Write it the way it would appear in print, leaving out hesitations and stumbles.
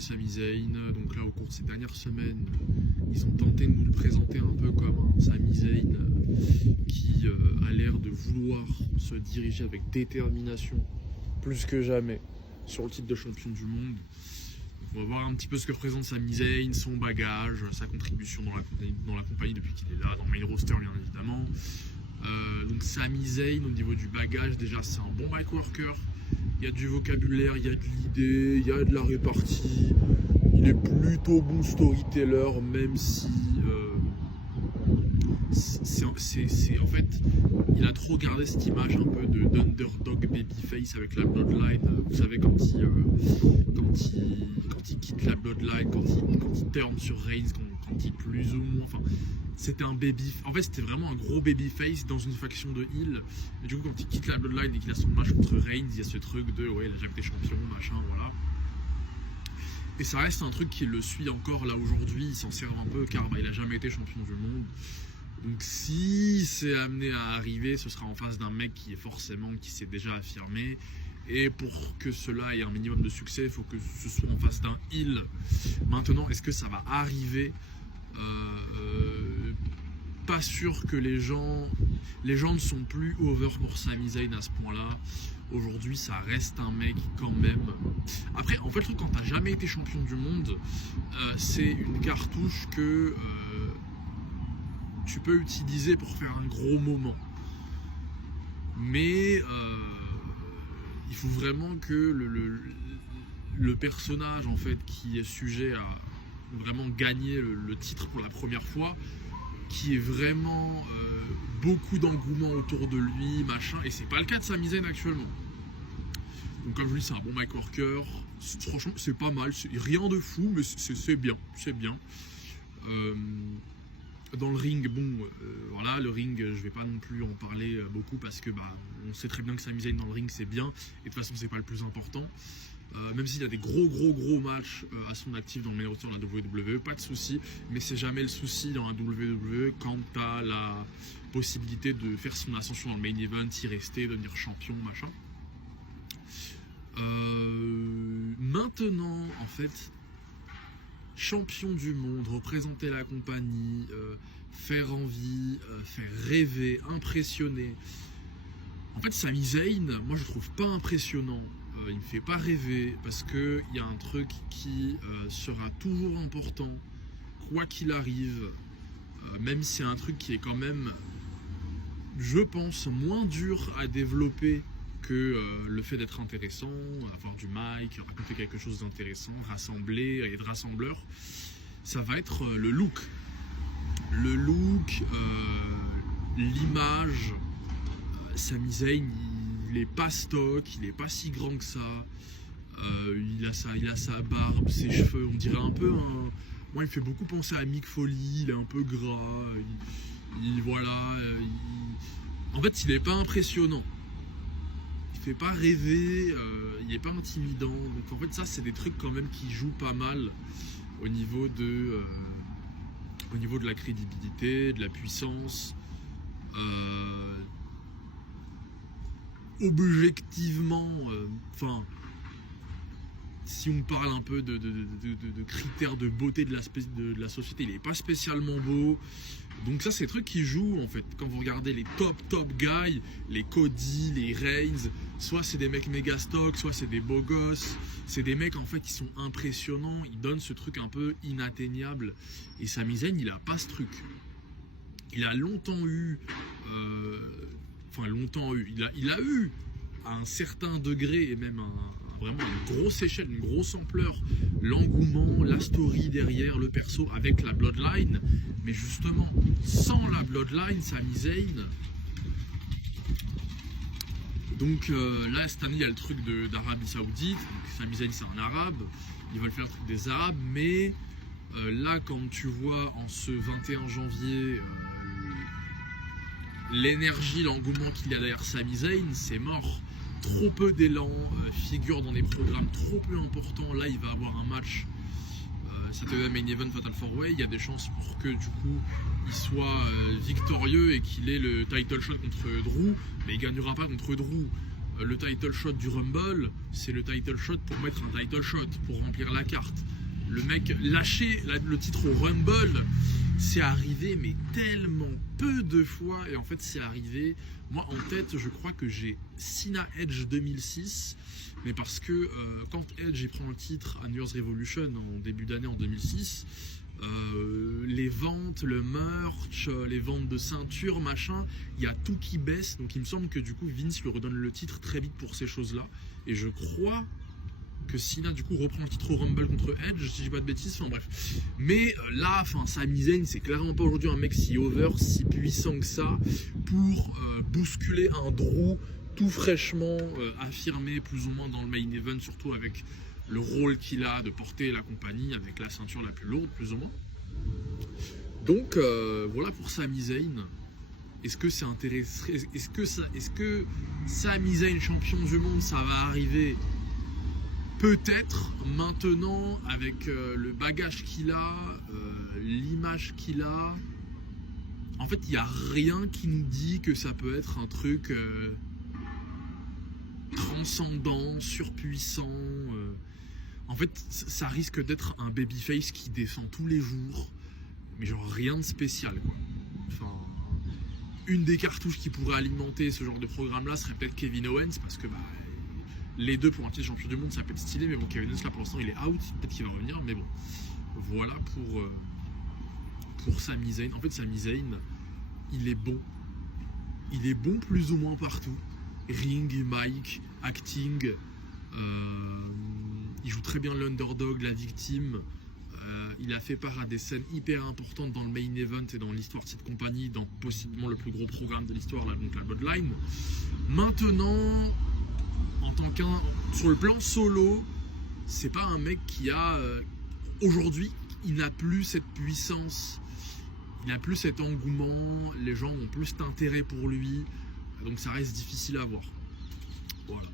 Sami Zayn. Donc là, au cours de ces dernières semaines, ils ont tenté de nous le présenter un peu comme un Sami Zayn qui a l'air de vouloir se diriger avec détermination, plus que jamais, sur le titre de champion du monde. Donc on va voir un petit peu ce que représente Sami Zayn, son bagage, sa contribution dans la compagnie depuis qu'il est là, dans le main roster bien évidemment. Donc Sami Zayn, au niveau du bagage, déjà c'est un bon mic worker. Il y a du vocabulaire, il y a de l'idée, il y a de la répartie. Il est plutôt bon storyteller, même si en fait, il a trop gardé cette image un peu d'underdog babyface avec la bloodline. Vous savez, quand il quitte la bloodline, quand il turn sur Reigns, quand il plus ou moins, enfin, c'était un baby. En fait, c'était vraiment un gros babyface dans une faction de heel. Et du coup, quand il quitte la bloodline et qu'il a son match contre Reigns, il y a ce truc de ouais, il a jamais été champion, machin, voilà. Et ça reste un truc qui le suit encore là aujourd'hui. Il s'en sert un peu car il a jamais été champion du monde. Donc si c'est amené à arriver, ce sera en face d'un mec qui s'est déjà affirmé. Et pour que cela ait un minimum de succès, il faut que ce soit en face d'un heel. Maintenant, est-ce que ça va arriver? Pas sûr que les gens ne sont plus over pour Sami Zayn à ce point-là. Aujourd'hui, ça reste un mec quand même. Après, en fait, le truc, quand t'as jamais été champion du monde, c'est une cartouche que tu peux utiliser pour faire un gros moment. Mais il faut vraiment que le personnage en fait qui est sujet à vraiment gagner le titre pour la première fois, qui est vraiment beaucoup d'engouement autour de lui, machin, et c'est pas le cas de Sami Zayn actuellement. Donc comme je vous dis, c'est un bon mic worker, franchement c'est pas mal, c'est rien de fou, mais c'est bien, c'est bien. Dans le ring, voilà, le ring, je vais pas non plus en parler beaucoup parce que on sait très bien que Sami Zayn dans le ring c'est bien, et de toute façon c'est pas le plus important. Même s'il y a des gros matchs à son actif dans le main roster de la WWE, pas de souci, mais c'est jamais le souci dans la WWE quand tu as la possibilité de faire son ascension dans le main event, y rester, devenir champion, machin. Maintenant, en fait, champion du monde, représenter la compagnie, faire envie, faire rêver, impressionner. En fait, Sami Zayn, moi je le trouve pas impressionnant. Il me fait pas rêver parce que il y a un truc qui sera toujours important quoi qu'il arrive, même si c'est un truc qui est quand même, je pense, moins dur à développer que le fait d'être intéressant, avoir du mic, raconter quelque chose d'intéressant, rassembler, être rassembleur. Ça va être le look, l'image. Sami Zayn, il est pas stock, il est pas si grand que ça. Il a sa barbe, ses cheveux, on dirait un peu moi il me fait beaucoup penser à Mick Foley, il est un peu gras, en fait il est pas impressionnant, il fait pas rêver, il est pas intimidant, donc en fait ça c'est des trucs quand même qui jouent pas mal au niveau de la crédibilité, de la puissance. Objectivement, si on parle un peu de critères de beauté de la société, il n'est pas spécialement beau. Donc ça, c'est des trucs qui jouent en fait. Quand vous regardez les top guys, les Cody, les Reigns, soit c'est des mecs méga stock, soit c'est des beaux gosses. C'est des mecs en fait qui sont impressionnants. Ils donnent ce truc un peu inatteignable. Et Sami Zayn, il a pas ce truc. Il a longtemps eu... il a eu à un certain degré et même vraiment une grosse échelle, une grosse ampleur, l'engouement, la story derrière le perso avec la bloodline, mais justement sans la bloodline, Sami Zayn. Donc là cette année il y a le truc d'Arabie Saoudite, donc Sami Zayn c'est un arabe, ils veulent faire le truc des arabes, mais là quand tu vois en ce 21 janvier l'énergie, l'engouement qu'il y a derrière Sami Zayn, c'est mort. Trop peu d'élan, figure dans des programmes trop peu importants. Là, il va avoir un match. C'était le main event Fatal 4-Way. Il y a des chances pour que du coup, il soit victorieux et qu'il ait le title shot contre Drew. Mais il ne gagnera pas contre Drew. Le title shot du Rumble, c'est le title shot pour mettre un title shot, pour remplir la carte. Le mec lâcher le titre au Rumble, c'est arrivé mais tellement peu de fois. Et en fait c'est arrivé, moi en tête je crois que j'ai Cena Edge 2006, mais parce que quand Edge il prend le titre à New Year's Revolution en début d'année en 2006, les ventes, le merch, les ventes de ceintures, machin, il y a tout qui baisse. Donc il me semble que du coup Vince lui redonne le titre très vite pour ces choses-là. Et je crois que Cena du coup reprend le titre au Rumble contre Edge, si je dis pas de bêtises, enfin bref. Mais là, Sami Zayn, c'est clairement pas aujourd'hui un mec si over, si puissant que ça pour bousculer un Drew tout fraîchement affirmé plus ou moins dans le main event, surtout avec le rôle qu'il a de porter la compagnie avec la ceinture la plus lourde plus ou moins. Donc voilà pour Sami Zayn. Est-ce que c'est intéressant? Est-ce que Sami Zayn champion du monde, ça va arriver? Peut-être maintenant avec le bagage qu'il a, l'image qu'il a. En fait, il n'y a rien qui nous dit que ça peut être un truc transcendant, surpuissant. En fait, ça risque d'être un babyface qui défend tous les jours, mais genre rien de spécial, quoi. Enfin, une des cartouches qui pourrait alimenter ce genre de programme-là serait peut-être Kevin Owens, parce que les deux pour un titre champion du monde, ça peut être stylé, mais bon, Kevin Owens là pour l'instant il est out, peut-être qu'il va revenir, mais bon, voilà pour Sami Zayn. En fait, Sami Zayn, il est bon plus ou moins partout. Ring, mic, acting, il joue très bien l'underdog, la victime. Il a fait part à des scènes hyper importantes dans le main event et dans l'histoire de cette compagnie, dans possiblement le plus gros programme de l'histoire, donc la Bloodline. Maintenant, en tant sur le plan solo, c'est pas un mec qui a aujourd'hui, il n'a plus cette puissance, il n'a plus cet engouement, les gens ont plus d'intérêt pour lui, donc ça reste difficile à voir. Voilà.